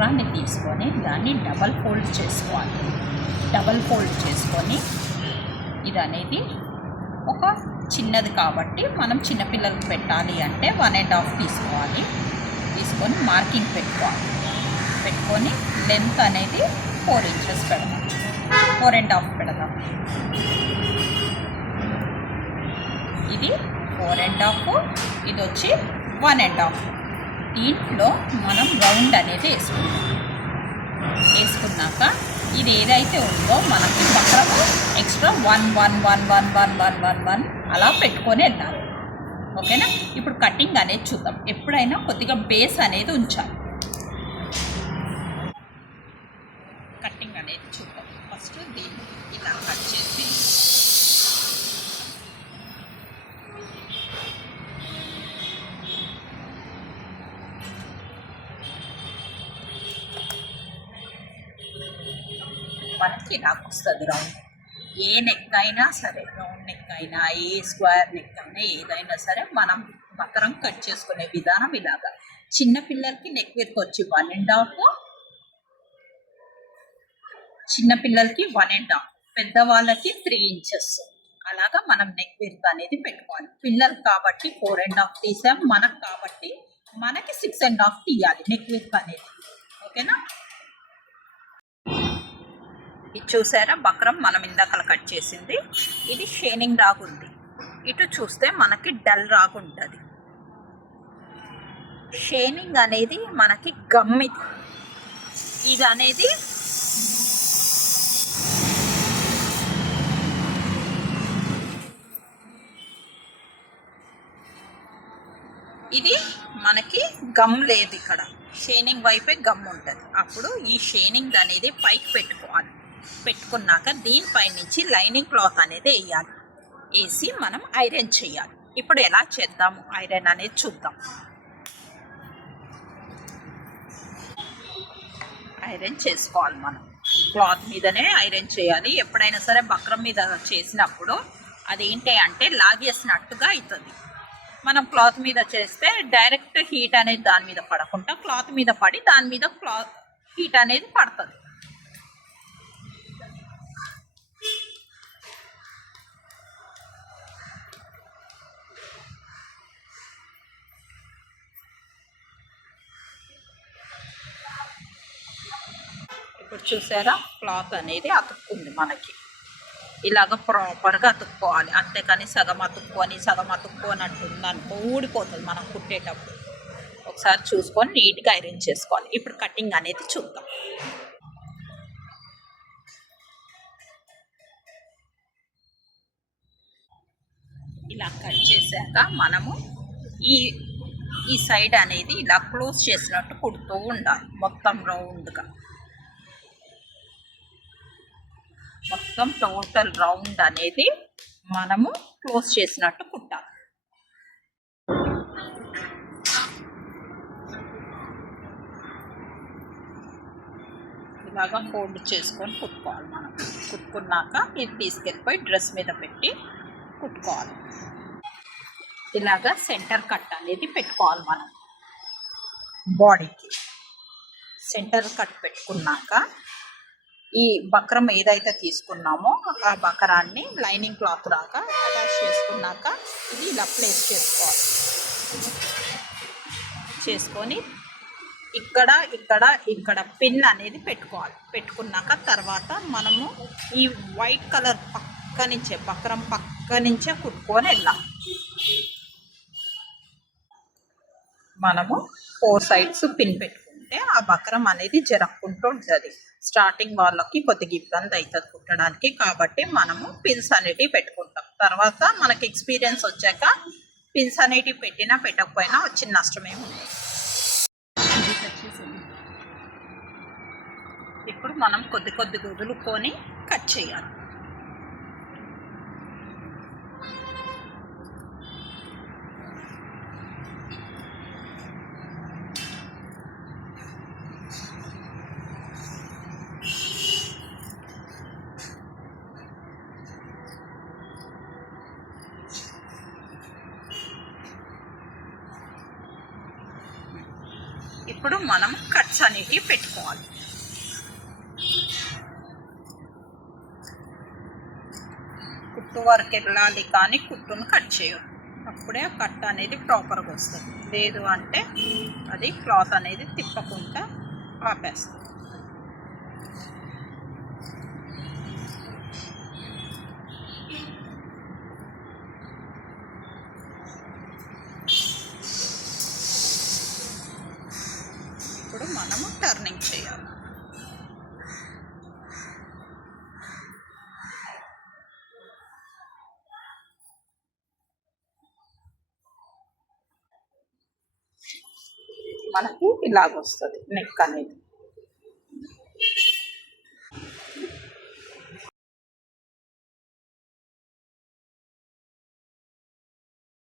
బక్రాన్ని తీసుకొని దాన్ని double fold చేసుకోవాలి. డబల్ ఫోల్డ్ చేసుకొని ఇది అనేది ఒక చిన్నది కాబట్టి మనం చిన్నపిల్లలకు పెట్టాలి అంటే 1.5 తీసుకోవాలి. తీసుకొని మార్కింగ్ పెట్టుకొని లెంత్ అనేది 4 ఇంచెస్ పెడదాం, 4.5 పెడదాం. ఇది 4.5, ఇది వచ్చి 1.5. దీంట్లో మనం రౌండ్ అనేది వేసుకున్నాక ఇది ఏదైతే ఉందో మనకి బక్రము ఎక్స్ట్రా 1 అలా పెట్టుకొని వెళ్ళాలి. ఓకేనా? ఇప్పుడు కటింగ్ అనేది చూద్దాం. ఎప్పుడైనా కొద్దిగా బేస్ అనేది ఉంచాలి. కటింగ్ అనేది చూద్దాం. ఫస్ట్ దీన్ని ఇలా కట్ చేసి మనకి ఇలా వస్తుంది రౌండ్. ఏ నెక్ అయినా సరే, రౌండ్ నెక్ అయినా, ఏ స్క్వేర్ నెక్ అయినా, ఏదైనా సరే మనం బక్రం కట్ చేసుకునే విధానం ఇలాగా. చిన్నపిల్లలకి నెక్ విడ్త్ వచ్చి 1.5, చిన్నపిల్లలకి 1.5, పెద్దవాళ్ళకి 3 ఇంచెస్ అలాగా మనం నెక్ విడ్త్ అనేది పెట్టుకోవాలి. పిల్లలు కాబట్టి 4.5 తీసాం, మనకు కాబట్టి మనకి 6.5 తీయాలి నెక్ విడ్త్ అనేది. ఓకేనా? ఇది చూసారా బక్రం మనం ఇందాకలా కట్ చేసింది. ఇది షైనింగ్ రాగుంది. ఇటు చూస్తే మనకి డల్ రాగుంటుంది. షైనింగ్ అనేది మనకి గమ్. ఇది అనేది ఇది మనకి గమ్ లేదు, ఇక్కడ షైనింగ్ వైపే గమ్ ఉంటుంది. అప్పుడు ఈ షైనింగ్ అనేది పైకి పెట్టుకున్నాక దీనిపై నుంచి లైనింగ్ క్లాత్ అనేది వేసి మనం ఐరన్ చేయాలి. ఇప్పుడు ఎలా చేద్దాము ఐరన్ అనేది చూద్దాం. ఐరన్ చేసుకోవాలి. మనం క్లాత్ మీదనే ఐరన్ చేయాలి. ఎప్పుడైనా సరే బక్రం మీద చేసినప్పుడు అదేంటి అంటే లాగేసినట్టుగా అవుతుంది. మనం క్లాత్ మీద చేస్తే డైరెక్ట్ హీట్ అనేది దాని మీద పడకుండా క్లాత్ మీద పడి దాని మీద హీట్ అనేది పడుతుంది. ఇప్పుడు చూసారా క్లాత్ అనేది అతుక్కుంది. మనకి ఇలాగ ప్రాపర్గా అతుక్కోవాలి. అంతేకాని సగం అతుక్కోనట్టుంది అనుకో ఊడిపోతుంది మనం కుట్టేటప్పుడు. ఒకసారి చూసుకొని నీట్గా ఐరన్ చేసుకోవాలి. ఇప్పుడు కటింగ్ అనేది చూద్దాం. ఇలా కట్ చేశాక మనము ఈ సైడ్ అనేది ఇలా క్లోజ్ చేసినట్టు కుడుతూ ఉండాలి. మొత్తం రౌండ్గా, మొత్తం టోటల్ రౌండ్ అనేది మనము క్లోజ్ చేసినట్టు కుట్టాలి. ఇలాగా ఫోల్డ్ చేసుకొని కుట్టుకోవాలి. మనం కుట్టుకున్నాక ఇది తీసుకెళ్ళిపోయి డ్రెస్ మీద పెట్టి కుట్టుకోవాలి. ఇలాగా సెంటర్ కట్ అనేది పెట్టుకోవాలి. మనం బాడీకి సెంటర్ కట్ పెట్టుకున్నాక ఈ బక్రం ఏదైతే తీసుకున్నామో ఆ బకరాన్ని లైనింగ్ క్లాత్ రాగా అటాచ్ చేసుకున్నాక ఇది ఇలా ప్లేస్ చేసుకొని ఇక్కడ పిన్ అనేది పెట్టుకోవాలి. పెట్టుకున్నాక తర్వాత మనము ఈ వైట్ కలర్ బక్రం పక్క నుంచే కుట్టుకొని వెళ్ళాలి. మనము 4 సైడ్స్ పిన్ పెట్టుకుంటే ఆ బక్రం అనేది జరగకుండా ఉంటుంది. స్టార్టింగ్ వాళ్ళకి కొద్దిగా ఇబ్బంది అవుతుంది కుట్టడానికి. కాబట్టి మనము పిన్స్ అనేటివి పెట్టుకుంటాం. తర్వాత మనకి ఎక్స్పీరియన్స్ వచ్చాక పిన్స్ అనేటివి పెట్టినా పెట్టకపోయినా వచ్చిన నష్టమేమి ఉంది. ఇప్పుడు మనం కొద్ది వదులుకొని కట్ చేయాలి. ఇప్పుడు మనం కట్స్ అనేటివి పెట్టుకోవాలి. కుట్టు వరకు వెళ్ళాలి కానీ కుట్టును కట్ చేయొద్దు. అప్పుడే ఆ కట్ అనేది ప్రాపర్గా వస్తుంది. లేదు అంటే అది క్లాత్ అనేది తిప్పకుండా ఆపేస్తుంది. ఇప్పుడు మనము టర్నింగ్ చేయాలి. మనకి ఇలాగ వస్తుంది నెక్ అనేది.